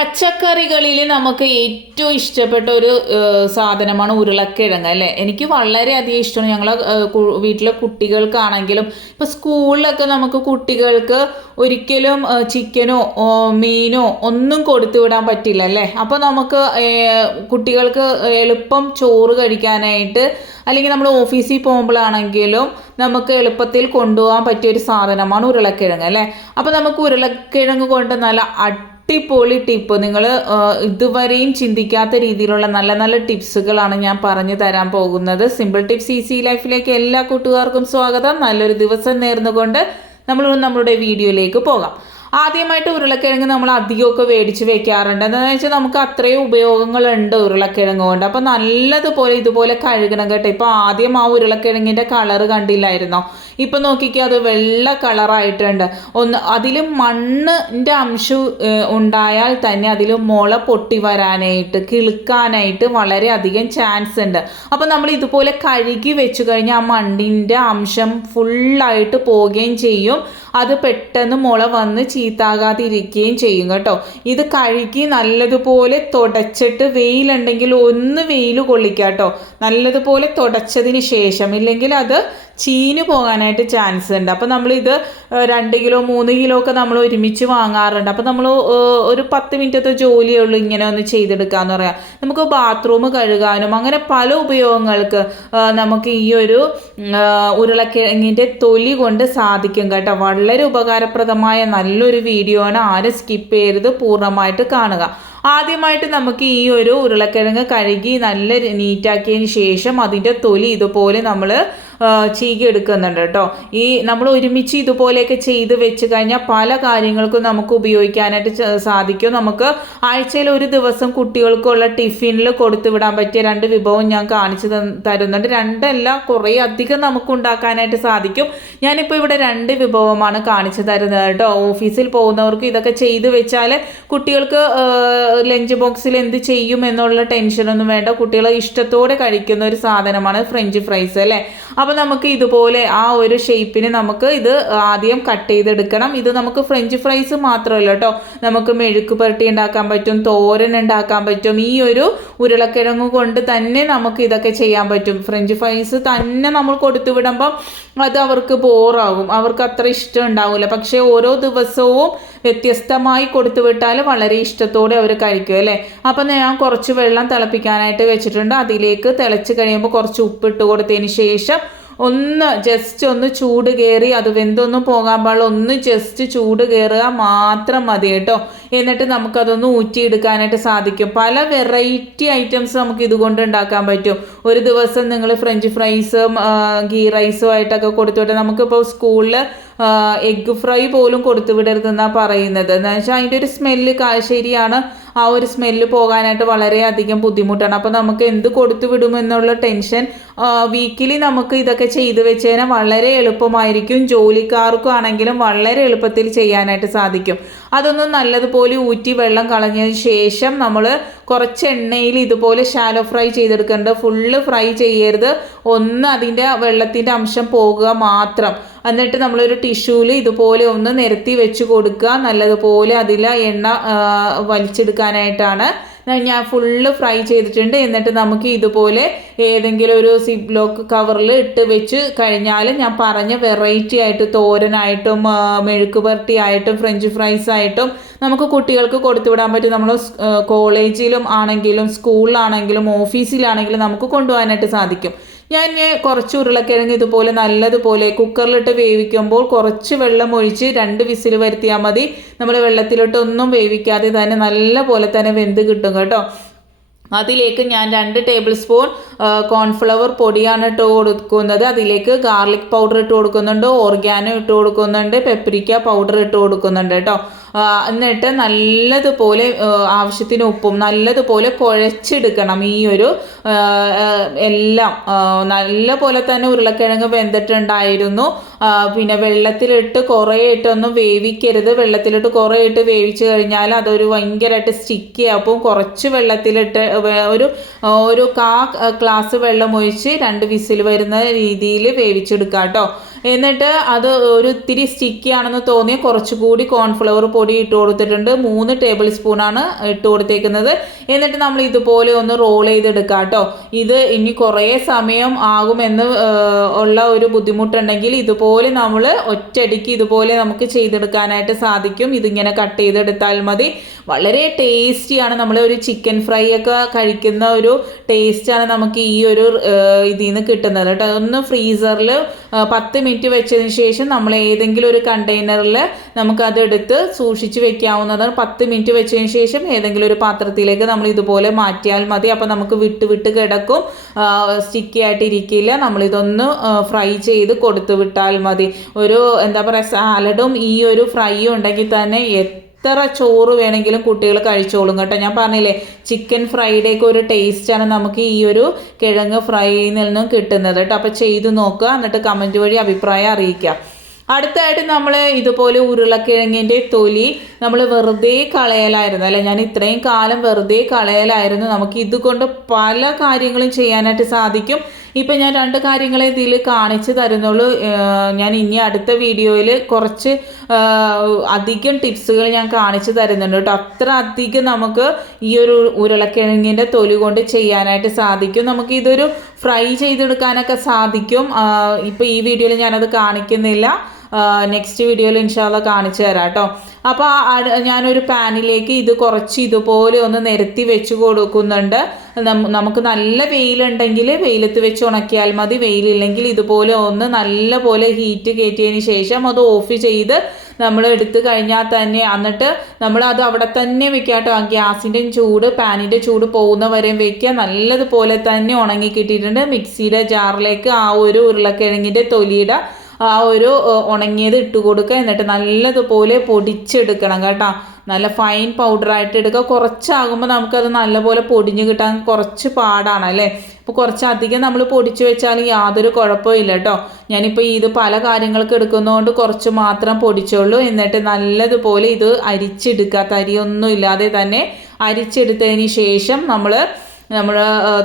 പച്ചക്കറികളിൽ നമുക്ക് ഏറ്റവും ഇഷ്ടപ്പെട്ട ഒരു സാധനമാണ് ഉരുളക്കിഴങ്ങ് അല്ലേ? എനിക്ക് വളരെയധികം ഇഷ്ടമാണ്. ഞങ്ങളെ വീട്ടിലെ കുട്ടികൾക്കാണെങ്കിലും ഇപ്പം സ്കൂളിലൊക്കെ നമുക്ക് കുട്ടികൾക്ക് ഒരിക്കലും ചിക്കനോ മീനോ ഒന്നും കൊടുത്തു വിടാൻ പറ്റില്ല അല്ലേ? അപ്പോൾ നമുക്ക് കുട്ടികൾക്ക് എളുപ്പം ചോറ് കഴിക്കാനായിട്ട് അല്ലെങ്കിൽ നമ്മൾ ഓഫീസിൽ പോകുമ്പോഴാണെങ്കിലും നമുക്ക് എളുപ്പത്തിൽ കൊണ്ടുപോകാൻ പറ്റിയ ഒരു സാധനമാണ് ഉരുളക്കിഴങ്ങ് അല്ലേ? അപ്പോൾ നമുക്ക് ഉരുളക്കിഴങ്ങ് കൊണ്ട് നല്ല അടിപൊളി ടിപ്പ് നിങ്ങൾ ഇതുവരെയും ചിന്തിക്കാത്ത രീതിയിലുള്ള നല്ല നല്ല ടിപ്സുകളാണ് ഞാൻ പറഞ്ഞു തരാൻ പോകുന്നത്. സിമ്പിൾ ടിപ്സ് ഈസി ലൈഫിലേക്ക് എല്ലാ കൂട്ടുകാർക്കും സ്വാഗതം. നല്ലൊരു ദിവസം നേർന്നുകൊണ്ട് നമ്മൾ നമ്മളുടെ വീഡിയോയിലേക്ക് പോകാം. ആദ്യമായിട്ട് ഉരുളക്കിഴങ്ങ് നമ്മൾ അധികമൊക്കെ മേടിച്ച് വെക്കാറുണ്ട്. എന്താണെന്ന് വെച്ചാൽ നമുക്ക് അത്രയും ഉപയോഗങ്ങളുണ്ട് ഉരുളക്കിഴങ്ങ് കൊണ്ട്. അപ്പോൾ നല്ലതുപോലെ ഇതുപോലെ കഴുകണം കേട്ടോ. ഇപ്പോൾ ആദ്യം ആ ഉരുളക്കിഴങ്ങിന്റെ കളർ കണ്ടില്ലായിരുന്നോ? ഇപ്പം നോക്കിക്കേ അത് വെള്ള കളറായിട്ടുണ്ട്. ഒന്ന് അതിൽ മണ്ണിന്റെ അംശം ഉണ്ടായാൽ തന്നെ അതിൽ മുള പൊട്ടി വരാനായിട്ട് കിളുക്കാനായിട്ട് വളരെയധികം ചാൻസ് ഉണ്ട്. അപ്പം നമ്മൾ ഇതുപോലെ കഴുകി വെച്ച് കഴിഞ്ഞാൽ ആ മണ്ണിന്റെ അംശം ഫുള്ളായിട്ട് പോവുകയും ചെയ്യും. അത് പെട്ടെന്ന് മുള വന്ന് ചീത്താകാതിരിക്കുകയും ചെയ്യും കേട്ടോ. ഇത് കഴുകി നല്ലതുപോലെ തുടച്ചിട്ട് വെയിലുണ്ടെങ്കിൽ ഒന്ന് വെയിൽ കൊള്ളിക്കുക കേട്ടോ നല്ലതുപോലെ തുടച്ചതിന് ശേഷം ഇല്ലെങ്കിൽ അത് ചീഞ്ഞു പോകാനായിട്ട് ചാൻസ് ഉണ്ട്. അപ്പോൾ നമ്മളിത് രണ്ട് കിലോ മൂന്ന് കിലോ ഒക്കെ നമ്മൾ ഒരുമിച്ച് വാങ്ങാറുണ്ട്. അപ്പോൾ നമ്മൾ ഒരു പത്ത് മിനിറ്റത്തെ ജോലിയേ ഉള്ളൂ ഇങ്ങനെ ഒന്ന് ചെയ്തെടുക്കാന്ന് പറയാം. നമുക്ക് ബാത്റൂം കഴുകാനും അങ്ങനെ പല ഉപയോഗങ്ങൾക്ക് നമുക്ക് ഈ ഒരു ഉരുളക്കിഴങ്ങിന്റെ തൊലി കൊണ്ട് സാധിക്കും കേട്ടോ. വളരെ ഉപകാരപ്രദമായ നല്ലൊരു വീഡിയോ ആണ്. ആരും സ്കിപ്പ് ചെയ്യരുത് പൂർണമായിട്ട് കാണുക. ആദ്യമായിട്ട് നമുക്ക് ഈ ഒരു ഉരുളക്കിഴങ്ങ് കഴുകി നല്ല നീറ്റാക്കിയതിന് ശേഷം അതിന്റെ തൊലി ഇതുപോലെ നമ്മൾ ചീകി എടുക്കുന്നുണ്ട് കേട്ടോ. ഈ നമ്മൾ ഒരുമിച്ച് ഇതുപോലെയൊക്കെ ചെയ്ത് വെച്ച് കഴിഞ്ഞാൽ പല കാര്യങ്ങൾക്കും നമുക്ക് ഉപയോഗിക്കാനായിട്ട് സാധിക്കും. നമുക്ക് ആഴ്ചയിൽ ഒരു ദിവസം കുട്ടികൾക്കുള്ള ടിഫിനിൽ കൊടുത്തു വിടാൻ പറ്റിയ രണ്ട് വിഭവം ഞാൻ കാണിച്ചു തരുന്നുണ്ട്. രണ്ടല്ല കുറേ അധികം നമുക്ക് ഉണ്ടാക്കാനായിട്ട് സാധിക്കും. ഞാനിപ്പോൾ ഇവിടെ രണ്ട് വിഭവമാണ് കാണിച്ചു തരുന്നത് കേട്ടോ. ഓഫീസിൽ പോകുന്നവർക്ക് ഇതൊക്കെ ചെയ്തു വെച്ചാൽ കുട്ടികൾക്ക് ലഞ്ച് ബോക്സിൽ എന്ത് ചെയ്യും എന്നുള്ള ടെൻഷനൊന്നും വേണ്ട. കുട്ടികൾ ഇഷ്ടത്തോടെ കഴിക്കുന്ന ഒരു സാധനമാണ് ഫ്രഞ്ച് ഫ്രൈസ് അല്ലേ? അപ്പോൾ നമുക്ക് ഇതുപോലെ ആ ഒരു ഷേപ്പിന് നമുക്ക് ഇത് ആദ്യം കട്ട് ചെയ്തെടുക്കണം. ഇത് നമുക്ക് ഫ്രഞ്ച് ഫ്രൈസ് മാത്രമല്ല കേട്ടോ നമുക്ക് മെഴുക്ക് പുരട്ടി ഉണ്ടാക്കാൻ പറ്റും തോരൻ ഉണ്ടാക്കാൻ പറ്റും ഈ ഒരു ഉരുളക്കിഴങ്ങ് കൊണ്ട് തന്നെ നമുക്ക് ഇതൊക്കെ ചെയ്യാൻ പറ്റും. ഫ്രഞ്ച് ഫ്രൈസ് തന്നെ നമ്മൾ കൊടുത്തു വിടുമ്പം അത് അവർക്ക് ബോറാകും അവർക്ക് അത്ര ഇഷ്ടം ഉണ്ടാവില്ല പക്ഷേ ഓരോ ദിവസവും വ്യത്യസ്തമായി കൊടുത്തു വിട്ടാൽ വളരെ ഇഷ്ടത്തോടെ അവർ കഴിക്കും അല്ലേ? അപ്പം ഞാൻ കുറച്ച് വെള്ളം തിളപ്പിക്കാനായിട്ട് വെച്ചിട്ടുണ്ട്. അതിലേക്ക് തിളച്ച് കഴിയുമ്പോൾ കുറച്ച് ഉപ്പിട്ട് കൊടുത്തതിന് ശേഷം ഒന്ന് ജസ്റ്റ് ഒന്ന് ചൂട് കയറി അത് വെന്തൊന്നും പോകാൻ പാടില്ല. ഒന്ന് ജസ്റ്റ് ചൂട് കയറുക മാത്രം മതി കേട്ടോ. എന്നിട്ട് നമുക്കതൊന്ന് ഊറ്റിയെടുക്കാനായിട്ട് സാധിക്കും. പല വെറൈറ്റി ഐറ്റംസ് നമുക്ക് ഇതുകൊണ്ട് ഉണ്ടാക്കാൻ പറ്റും. ഒരു ദിവസം നിങ്ങൾ ഫ്രഞ്ച് ഫ്രൈസും ഗീ റൈസും ആയിട്ടൊക്കെ കൊടുത്തുവിട്ട് നമുക്കിപ്പോൾ സ്കൂളിൽ എഗ് ഫ്രൈ പോലും കൊടുത്തു വിടരുതെന്നാണ് പറയുന്നത്. എന്ന് വെച്ചാൽ അതിന്റെ ഒരു സ്മെല്ല് ശരിയാണ്. ആ ഒരു സ്മെല്ല് പോകാനായിട്ട് വളരെയധികം ബുദ്ധിമുട്ടാണ്. അപ്പോൾ നമുക്ക് എന്ത് കൊടുത്തു വിടുമെന്നുള്ള ടെൻഷൻ വീക്കിലി നമുക്ക് ഇതൊക്കെ ചെയ്തു വെച്ച് കഴിഞ്ഞാൽ വളരെ എളുപ്പമായിരിക്കും. ജോലിക്കാർക്കും ആണെങ്കിലും വളരെ എളുപ്പത്തിൽ ചെയ്യാനായിട്ട് സാധിക്കും. അതൊന്നും നല്ലതുപോലെ ഊറ്റി വെള്ളം കളഞ്ഞതിന് ശേഷം നമ്മൾ കുറച്ച് എണ്ണയിൽ ഇതുപോലെ ഷാലോ ഫ്രൈ ചെയ്തെടുക്കേണ്ടത്. ഫുള്ള് ഫ്രൈ ചെയ്യരുത്. ഒന്ന് അതിന്റെ വെള്ളത്തിന്റെ അംശം പോകുക മാത്രം. എന്നിട്ട് നമ്മളൊരു ടിഷ്യൂവിൽ ഇതുപോലെ ഒന്ന് നിരത്തി വെച്ച് കൊടുക്കുക. നല്ലതുപോലെ അതിൽ എണ്ണ വലിച്ചെടുക്കാനായിട്ടാണ്. ഞാൻ ഫുള്ള് ഫ്രൈ ചെയ്തിട്ടുണ്ട്. എന്നിട്ട് നമുക്ക് ഇതുപോലെ ഏതെങ്കിലും ഒരു സിപ്പ് ലോക്ക് കവറിൽ ഇട്ട് വെച്ച് കഴിഞ്ഞാൽ ഞാൻ പറഞ്ഞ വെറൈറ്റി ആയിട്ട് തോരനായിട്ടും മെഴുക്ക് പുരട്ടി ആയിട്ടും ഫ്രഞ്ച് ഫ്രൈസ് ആയിട്ടും നമുക്ക് കുട്ടികൾക്ക് കൊടുത്തുവിടാൻ പറ്റും. നമ്മൾ കോളേജിലും ആണെങ്കിലും സ്കൂളിലാണെങ്കിലും ഓഫീസിലാണെങ്കിലും നമുക്ക് കൊണ്ടുപോകാനായിട്ട് സാധിക്കും. ഞാൻ കുറച്ച് ഉരുളക്കിഴങ്ങ് ഇതുപോലെ നല്ലതുപോലെ കുക്കറിലിട്ട് വേവിക്കുമ്പോൾ കുറച്ച് വെള്ളം ഒഴിച്ച് രണ്ട് വിസിൽ വരുത്തിയാൽ മതി. നമ്മൾ വെള്ളത്തിലിട്ട് ഒന്നും വേവിക്കാതെ തന്നെ നല്ല പോലെ തന്നെ വെന്ത് കിട്ടും കേട്ടോ. അതിലേക്ക് ഞാൻ രണ്ട് ടേബിൾ സ്പൂൺ കോൺഫ്ലവർ പൊടിയാണ് ഇട്ട് കൊടുക്കുന്നത്. അതിലേക്ക് ഗാർലിക് പൗഡർ ഇട്ട് കൊടുക്കുന്നുണ്ട് ഓർഗാനോ ഇട്ട് കൊടുക്കുന്നുണ്ട് പെപ്പരിക്ക പൗഡർ ഇട്ട് കൊടുക്കുന്നുണ്ട് കേട്ടോ എന്നിട്ട് നല്ലതുപോലെ ആവശ്യത്തിന് ഉപ്പും നല്ലതുപോലെ കുഴച്ചെടുക്കണം ഈ ഒരു എല്ലാം. നല്ല പോലെ തന്നെ ഉരുളക്കിഴങ്ങ് വെന്തിട്ടുണ്ടായിരുന്നു. പിന്നെ വെള്ളത്തിലിട്ട് കുറേ ഇട്ടൊന്നും വേവിക്കരുത്. വെള്ളത്തിലിട്ട് കുറേ ഇട്ട് വേവിച്ച് കഴിഞ്ഞാൽ അതൊരു ഭയങ്കരമായിട്ട് സ്റ്റിക്കി അപ്പം കുറച്ച് വെള്ളത്തിലിട്ട് ഒരു ഒരു കാ ഗ്ലാസ് വെള്ളം ഒഴിച്ച് രണ്ട് വിസിൽ വരുന്ന രീതിയിൽ വേവിച്ചെടുക്കുക കേട്ടോ എന്നിട്ട് അത് ഒരു ഇത്തിരി സ്റ്റിക്കി ആണെന്ന് തോന്നിയ കുറച്ചുകൂടി കോൺഫ്ലവർ പൊടി ഇട്ട് കൊടുത്തിട്ടുണ്ട്. മൂന്ന് ടേബിൾ സ്പൂണാണ് ഇട്ട് കൊടുത്തേക്കുന്നത്. എന്നിട്ട് നമ്മൾ ഇതുപോലെ ഒന്ന് റോൾ ചെയ്തെടുക്കാം കേട്ടോ. ഇത് ഇനി കുറേ സമയം ആകുമെന്ന് ഉള്ള ഒരു ബുദ്ധിമുട്ടുണ്ടെങ്കിൽ ഇതുപോലെ നമ്മൾ ഒറ്റയടിക്ക് ഇതുപോലെ നമുക്ക് ചെയ്തെടുക്കാനായിട്ട് സാധിക്കും. ഇതിങ്ങനെ കട്ട് ചെയ്തെടുത്താൽ മതി. വളരെ ടേസ്റ്റിയാണ് നമ്മൾ ഒരു ചിക്കൻ ഫ്രൈ ഒക്കെ കഴിക്കുന്ന ഒരു ടേസ്റ്റാണ് നമുക്ക് ഈ ഒരു ഇതിൽ നിന്ന് കിട്ടുന്നത് കേട്ടോ. ഒന്ന് ഫ്രീസറിൽ പത്ത് മിനിറ്റ് വെച്ചതിന് ശേഷം നമ്മൾ ഏതെങ്കിലും ഒരു കണ്ടെയ്നറിൽ നമുക്കത് എടുത്ത് സൂക്ഷിച്ച് വെക്കാവുന്നതാണ്. പത്ത് മിനിറ്റ് വെച്ചതിന് ശേഷം ഏതെങ്കിലും ഒരു പാത്രത്തിലേക്ക് നമ്മൾ ഇതുപോലെ മാറ്റിയാൽ മതി. അപ്പോൾ നമുക്ക് വിട്ട് വിട്ട് കിടക്കും. സ്റ്റിക്കി ആയിട്ട് ഇരിക്കില്ല. നമ്മളിതൊന്ന് ഫ്രൈ ചെയ്ത് കൊടുത്തു വിട്ടാൽ മതി. ഒരു എന്താ പറയുക സാലഡും ഈ ഒരു ഫ്രൈയും ഉണ്ടെങ്കിൽ തന്നെ എത്ര ചോറ് വേണമെങ്കിലും കുട്ടികൾ കഴിച്ചോളും കേട്ടോ. ഞാൻ പറഞ്ഞില്ലേ ചിക്കൻ ഫ്രൈഡേക്ക് ഒരു ടേസ്റ്റാണ് നമുക്ക് ഈ ഒരു കിഴങ്ങ് ഫ്രൈയിൽ നിന്നും കിട്ടുന്നത് കേട്ടോ. അപ്പോൾ ചെയ്ത് നോക്കുക എന്നിട്ട് കമന്റ് വഴി അഭിപ്രായം അറിയിക്കുക. അടുത്തായിട്ട് നമ്മൾ ഇതുപോലെ ഉരുളക്കിഴങ്ങിന്റെ തൊലി നമ്മൾ വെറുതെ കളയലായിരുന്നു അല്ലെ? ഞാൻ ഇത്രയും കാലം വെറുതെ കളയലായിരുന്നു. നമുക്ക് ഇതുകൊണ്ട് പല കാര്യങ്ങളും ചെയ്യാനായിട്ട് സാധിക്കും. ഇപ്പം ഞാൻ രണ്ട് കാര്യങ്ങളെ ഇതിൽ കാണിച്ചു തരുന്നുള്ളൂ. ഞാൻ ഇനി അടുത്ത വീഡിയോയിൽ കുറച്ച് അധികം ടിപ്സുകൾ ഞാൻ കാണിച്ചു തരുന്നുണ്ട് കേട്ടോ. അത്ര അധികം നമുക്ക് ഈ ഒരു ഉരുളക്കിഴങ്ങിന്റെ തൊലി കൊണ്ട് ചെയ്യാനായിട്ട് സാധിക്കും. നമുക്ക് ഇതൊരു ഫ്രൈ ചെയ്തെടുക്കാനൊക്കെ സാധിക്കും. ഇപ്പം ഈ വീഡിയോയിൽ ഞാനത് കാണിക്കുന്നില്ല. നെക്സ്റ്റ് വീഡിയോയിൽ ഇൻഷാല്ല കാണിച്ചു തരാം കേട്ടോ. അപ്പോൾ ഞാനൊരു പാനിലേക്ക് ഇത് കുറച്ച് ഇതുപോലെ ഒന്ന് നിരത്തി വെച്ച് കൊടുക്കുന്നുണ്ട്. നമുക്ക് നല്ല വെയിലുണ്ടെങ്കിൽ വെയിലത്ത് വെച്ച് ഉണക്കിയാൽ മതി. വെയിലില്ലെങ്കിൽ ഇതുപോലെ ഒന്ന് നല്ല പോലെ ഹീറ്റ് കയറ്റിയതിന് ശേഷം അത് ഓഫ് ചെയ്ത് നമ്മൾ എടുത്തു കഴിഞ്ഞാൽ തന്നെ എന്നിട്ട് നമ്മൾ അത് അവിടെ തന്നെ വെക്കാട്ടോ കേട്ടോ. ഗ്യാസിന്റെ ചൂട് പാനിന്റെ ചൂട് പോകുന്ന വരെയും വെക്കുക. നല്ലതുപോലെ തന്നെ ഉണങ്ങി കിട്ടിയിട്ടുണ്ട്. മിക്സിയുടെ ജാറിലേക്ക് ആ ഒരു ഉരുളക്കിഴങ്ങിന്റെ തൊലിയുടെ ആ ഒരു ഉണങ്ങിയത് ഇട്ട് കൊടുക്കുക എന്നിട്ട് നല്ലതുപോലെ പൊടിച്ചെടുക്കണം കേട്ടോ. നല്ല ഫൈൻ പൗഡറായിട്ട് എടുക്കുക കുറച്ചാകുമ്പോൾ നമുക്കത് നല്ലപോലെ പൊടിഞ്ഞ് കിട്ടാൻ കുറച്ച് പാടാണ് അല്ലേ? അപ്പോൾ കുറച്ചധികം നമ്മൾ പൊടിച്ച് വെച്ചാൽ യാതൊരു കുഴപ്പമില്ല കേട്ടോ. ഞാനിപ്പോൾ ഇത് പല കാര്യങ്ങൾക്ക് എടുക്കുന്നതുകൊണ്ട് കുറച്ച് മാത്രം പൊടിച്ചുള്ളൂ. എന്നിട്ട് നല്ലതുപോലെ ഇത് അരിച്ചെടുക്കുക തരിയൊന്നും ഇല്ലാതെ തന്നെ അരിച്ചെടുത്തതിന് ശേഷം നമ്മൾ നമ്മൾ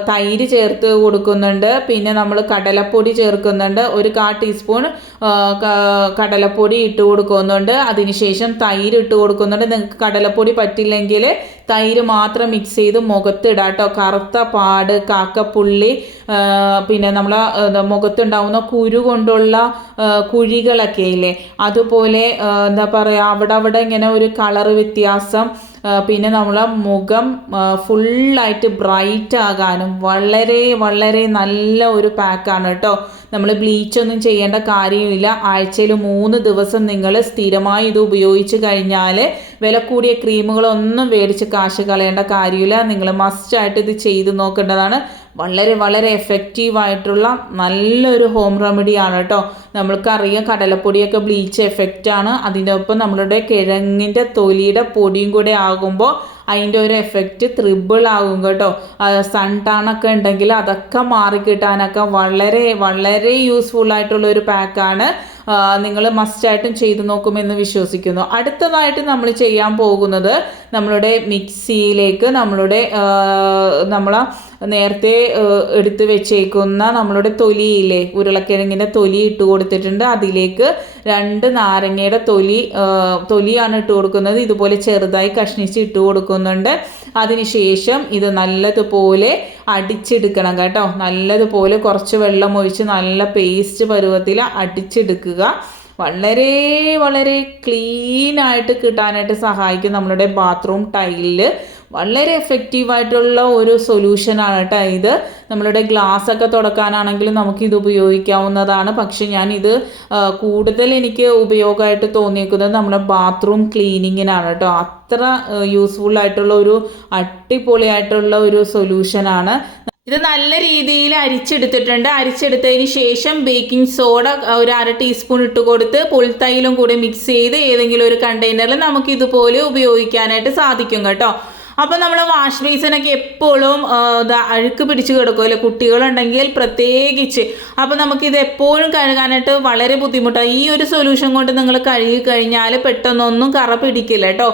തൈര് ചേർത്ത് കൊടുക്കുന്നുണ്ട്. പിന്നെ നമ്മൾ കടലപ്പൊടി ചേർക്കുന്നുണ്ട്. ഒരു കാ ടീസ്പൂൺ കടലപ്പൊടി ഇട്ട് കൊടുക്കുന്നുണ്ട്. അതിനുശേഷം തൈര് ഇട്ട് കൊടുക്കുന്നുണ്ട്. നിങ്ങൾക്ക് കടലപ്പൊടി പറ്റില്ലെങ്കിൽ തൈര് മാത്രം മിക്സ് ചെയ്ത് മുഖത്തിടാം കേട്ടോ കറുത്ത പാട് കാക്കപ്പുള്ളി പിന്നെ നമ്മൾ മുഖത്തുണ്ടാവുന്ന കുരു കൊണ്ടുള്ള കുഴികളൊക്കെ ഇല്ലേ? അതുപോലെ എന്താ പറയുക അവിടെ അവിടെ ഇങ്ങനെ ഒരു കളർ വ്യത്യാസം. പിന്നെ നമ്മളെ മുഖം ഫുള്ളായിട്ട് ബ്രൈറ്റ് ആകാനും വളരെ വളരെ നല്ല ഒരു പാക്കാണ് കേട്ടോ. നമ്മൾ ബ്ലീച്ച് ഒന്നും ചെയ്യേണ്ട കാര്യമില്ല. ആഴ്ചയിൽ മൂന്ന് ദിവസം നിങ്ങൾ സ്ഥിരമായി ഇത് ഉപയോഗിച്ച് കഴിഞ്ഞാൽ വില കൂടിയ ക്രീമുകളൊന്നും മേടിച്ച് കാശ് കളയേണ്ട കാര്യമില്ല. നിങ്ങൾ മസ്റ്റായിട്ട് ഇത് ചെയ്ത് നോക്കേണ്ടതാണ്. വളരെ വളരെ എഫക്റ്റീവായിട്ടുള്ള നല്ലൊരു ഹോം റെമഡിയാണ് കേട്ടോ നമ്മൾക്കറിയാം കടലപ്പൊടിയൊക്കെ ബ്ലീച്ച് എഫക്റ്റാണ് അതിന്റെ ഒപ്പം നമ്മളുടെ കിഴങ്ങിന്റെ തൊലിയുടെ പൊടിയും കൂടെ ആകുമ്പോൾ അതിന്റെ ഒരു എഫക്റ്റ് ത്രിബിൾ ആകും കേട്ടോ. സൺ ടാണൊക്കെ ഉണ്ടെങ്കിൽ അതൊക്കെ മാറിക്കിട്ടാനൊക്കെ വളരെ വളരെ യൂസ്ഫുൾ ആയിട്ടുള്ള ഒരു പാക്കാണ് നിങ്ങൾ മസ്റ്റായിട്ടും ചെയ്തു നോക്കുമെന്ന് വിശ്വസിക്കുന്നു. അടുത്തതായിട്ട് നമ്മൾ ചെയ്യാൻ പോകുന്നത് നമ്മളുടെ മിക്സിയിലേക്ക് നമ്മളുടെ നമ്മൾ നേരത്തെ എടുത്ത് വെച്ചേക്കുന്ന നമ്മളുടെ തൊലിയില്ലേ ഉരുളക്കിഴങ്ങിന്റെ തൊലി ഇട്ട് കൊടുത്തിട്ടുണ്ട്. അതിലേക്ക് രണ്ട് നാരങ്ങയുടെ തൊലി തൊലിയാണ് ഇട്ട് കൊടുക്കുന്നത്. ഇതുപോലെ ചെറുതായി കഷ്ണിച്ച് ഇട്ട് കൊടുക്കുന്നുണ്ട്. അതിനുശേഷം ഇത് നല്ലതുപോലെ അടിച്ചെടുക്കണം കേട്ടോ. നല്ലതുപോലെ കുറച്ച് വെള്ളം ഒഴിച്ച് നല്ല പേസ്റ്റ് പരുവത്തിൽ അടിച്ചെടുക്കുക. വളരെ വളരെ ക്ലീനായിട്ട് കിട്ടാനായിട്ട് സഹായിക്കും നമ്മളുടെ ബാത്റൂം ടൈലിൽ വളരെ എഫക്റ്റീവായിട്ടുള്ള ഒരു സൊല്യൂഷനാണ് കേട്ടോ ഇത്. നമ്മളുടെ ഗ്ലാസ് ഒക്കെ തുടക്കാനാണെങ്കിലും നമുക്ക് ഇത് ഉപയോഗിക്കാവുന്നതാണ്. പക്ഷെ ഞാൻ ഇത് കൂടുതൽ എനിക്ക് ഉപയോഗമായിട്ട് തോന്നിയേക്കുന്നത് നമ്മുടെ ബാത്റൂം ക്ലീനിങ്ങിനാണ് കേട്ടോ അത്ര യൂസ്ഫുൾ ആയിട്ടുള്ള ഒരു അടിപൊളിയായിട്ടുള്ള ഒരു സൊല്യൂഷനാണ് ഇത് നല്ല രീതിയിൽ അരിച്ചെടുത്തിട്ടുണ്ട്. അരിച്ചെടുത്തതിന് ശേഷം ബേക്കിംഗ് സോഡ ഒരു അര ടീസ്പൂൺ ഇട്ട് കൊടുത്ത് പുൽത്തൈലും കൂടി മിക്സ് ചെയ്ത് ഏതെങ്കിലും ഒരു കണ്ടെയ്നറിൽ നമുക്ക് ഇതുപോലെ ഉപയോഗിക്കാനായിട്ട് സാധിക്കും കേട്ടോ. അപ്പോൾ നമ്മൾ വാഷ് ബേസിനൊക്കെ എപ്പോഴും അഴുക്ക് പിടിച്ച് കിടക്കുമല്ലോ കുട്ടികളുണ്ടെങ്കിൽ പ്രത്യേകിച്ച്. അപ്പോൾ നമുക്കിത് എപ്പോഴും കഴുകാനായിട്ട് വളരെ ബുദ്ധിമുട്ടാണ് ഈ ഒരു സൊല്യൂഷൻ കൊണ്ട് നിങ്ങൾ കഴുകി കഴിഞ്ഞാൽ പെട്ടെന്നൊന്നും കറ പിടിക്കില്ല കേട്ടോ.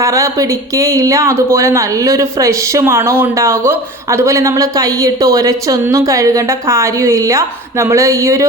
കറ പിടിക്കേയില്ല. അതുപോലെ നല്ലൊരു ഫ്രഷ് മണവും ഉണ്ടാകും. അതുപോലെ നമ്മൾ കൈയിട്ട് ഉരച്ചൊന്നും കഴുകേണ്ട കാര്യമില്ല. നമ്മൾ ഈ ഒരു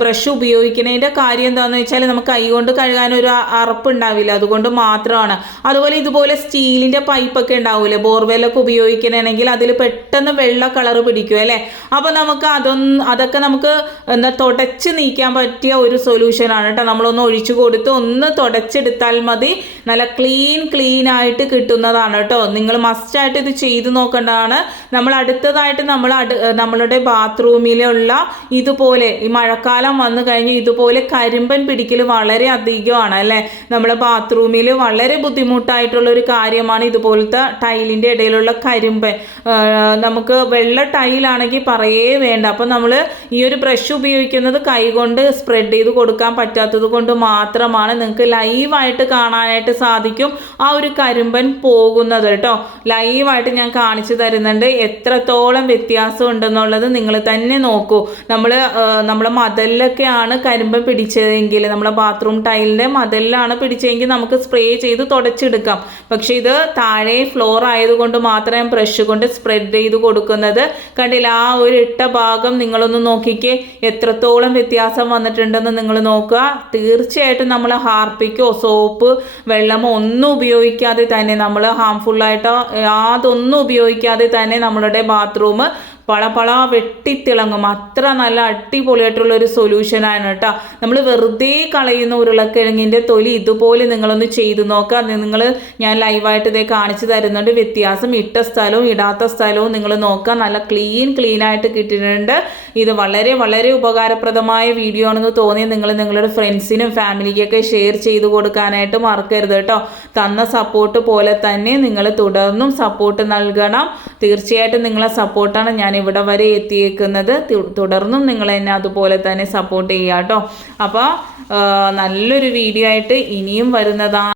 ബ്രഷ് ഉപയോഗിക്കുന്നതിന്റെ കാര്യം എന്താണെന്ന് വെച്ചാൽ നമുക്ക് കൈ കൊണ്ട് കഴുകാൻ ഒരു അറപ്പ് ഉണ്ടാവില്ല അതുകൊണ്ട് മാത്രമാണ്. അതുപോലെ ഇതുപോലെ സ്റ്റീലിന്റെ പൈപ്പൊക്കെ ഉണ്ടാവില്ലേ ബോർവെല്ലൊക്കെ ഉപയോഗിക്കണമെങ്കിൽ അതിൽ പെട്ടെന്ന് വെള്ള കളർ പിടിക്കും അല്ലേ? അപ്പോൾ നമുക്ക് അതൊന്ന് അതൊക്കെ നമുക്ക് എന്താ തുടച്ച് നീക്കാൻ പറ്റിയ ഒരു സൊല്യൂഷനാണ് കേട്ടോ നമ്മളൊന്ന് ഒഴിച്ചു കൊടുത്ത് ഒന്ന് തുടച്ചെടുത്താൽ മതി. നല്ല ക്ലീൻ ക്ലീൻ ആയിട്ട് കിട്ടുന്നതാണ് കേട്ടോ നിങ്ങൾ മസ്റ്റായിട്ട് ഇത് ചെയ്ത് നോക്കേണ്ടതാണ്. നമ്മൾ അടുത്തതായിട്ട് നമ്മൾ നമ്മളുടെ ബാത്റൂമിലുള്ള ഇതുപോലെ ഈ മഴക്കാലം വന്നു കഴിഞ്ഞ് ഇതുപോലെ കരിമ്പൻ പിടിക്കൽ വളരെ അധികമാണ് അല്ലേ? നമ്മൾ ബാത്റൂമിൽ വളരെ ബുദ്ധിമുട്ടായിട്ടുള്ള ഒരു കാര്യമാണ് ഇതുപോലത്തെ ടൈലിന്റെ ഇടയിലുള്ള കരിമ്പൻ. നമുക്ക് വെള്ള ടൈലാണെങ്കിൽ പറയേ വേണ്ട. അപ്പം നമ്മൾ ഈ ഒരു ബ്രഷ് ഉപയോഗിക്കുന്നത് കൈകൊണ്ട് സ്പ്രെഡ് ചെയ്ത് കൊടുക്കാൻ പറ്റാത്തത് കൊണ്ട് മാത്രമാണ് നിങ്ങൾക്ക് ലൈവായിട്ട് കാണാനായിട്ട് സാധിക്കും ആ ഒരു കരിമ്പൻ പോകുന്നത് കേട്ടോ. ലൈവായിട്ട് ഞാൻ കാണിച്ചു തരുന്നുണ്ട്. എത്രത്തോളം വ്യത്യാസം ഉണ്ടെന്നുള്ളത് നിങ്ങൾ തന്നെ നോക്കൂ. നമ്മൾ നമ്മളെ മതലിലൊക്കെയാണ് കരിമ്പ് പിടിച്ചതെങ്കിൽ നമ്മളെ ബാത്റൂം ടൈലിന്റെ മതലിലാണ് പിടിച്ചതെങ്കിൽ നമുക്ക് സ്പ്രേ ചെയ്ത് തുടച്ചെടുക്കാം. പക്ഷേ ഇത് താഴെ ഫ്ലോർ ആയതുകൊണ്ട് മാത്രം ബ്രഷ് കൊണ്ട് സ്പ്രെഡ് ചെയ്ത് കൊടുക്കുന്നത് കണ്ടില്ല. ആ ഒരു ഇട്ട ഭാഗം നിങ്ങളൊന്ന് നോക്കിക്കേ. എത്രത്തോളം വ്യത്യാസം വന്നിട്ടുണ്ടെന്ന് നിങ്ങൾ നോക്കുക. തീർച്ചയായിട്ടും നമ്മൾ ഹാർപ്പിക്കോ സോപ്പ് വെള്ളമോ ഒന്നും ഉപയോഗിക്കാതെ തന്നെ നമ്മൾ ഹാംഫുള്ളായിട്ടോ യാതൊന്നും ഉപയോഗിക്കാതെ തന്നെ നമ്മളുടെ ബാത്റൂം പളപള വെട്ടിത്തിളങ്ങും. അത്ര നല്ല അടിപൊളിയായിട്ടുള്ള ഒരു സൊല്യൂഷനാണ് കേട്ടോ. നമ്മൾ വെറുതെ കളയുന്ന ഉരുളക്കിഴങ്ങിന്റെ തൊലി ഇതുപോലെ നിങ്ങളൊന്ന് ചെയ്തു നോക്കുക നിങ്ങൾ ഞാൻ ലൈവായിട്ട് ഇതേ കാണിച്ചു തരുന്നുണ്ട്. വ്യത്യാസം ഇട്ട സ്ഥലവും ഇടാത്ത സ്ഥലവും നിങ്ങൾ നോക്കുക നല്ല ക്ലീൻ ക്ലീനായിട്ട് കിട്ടിയിട്ടുണ്ട്. ഇത് വളരെ വളരെ ഉപകാരപ്രദമായ വീഡിയോ ആണെന്ന് തോന്നി നിങ്ങൾ നിങ്ങളുടെ ഫ്രണ്ട്സിനും ഫാമിലിക്കൊക്കെ ഷെയർ ചെയ്ത് കൊടുക്കാനായിട്ട് മറക്കരുത് കേട്ടോ. തന്ന സപ്പോർട്ട് പോലെ തന്നെ നിങ്ങൾ തുടർന്നും സപ്പോർട്ട് നൽകണം. തീർച്ചയായിട്ടും നിങ്ങളെ സപ്പോർട്ടാണ് ഞാൻ ഇവിടെ വരെ എത്തിയേക്കുന്നത്. തുടർന്നും നിങ്ങൾ എന്നെ അതുപോലെ തന്നെ സപ്പോർട്ട് ചെയ്യുക കേട്ടോ. അപ്പോൾ നല്ലൊരു വീഡിയോ ആയിട്ട് ഇനിയും വരുന്നതാണ്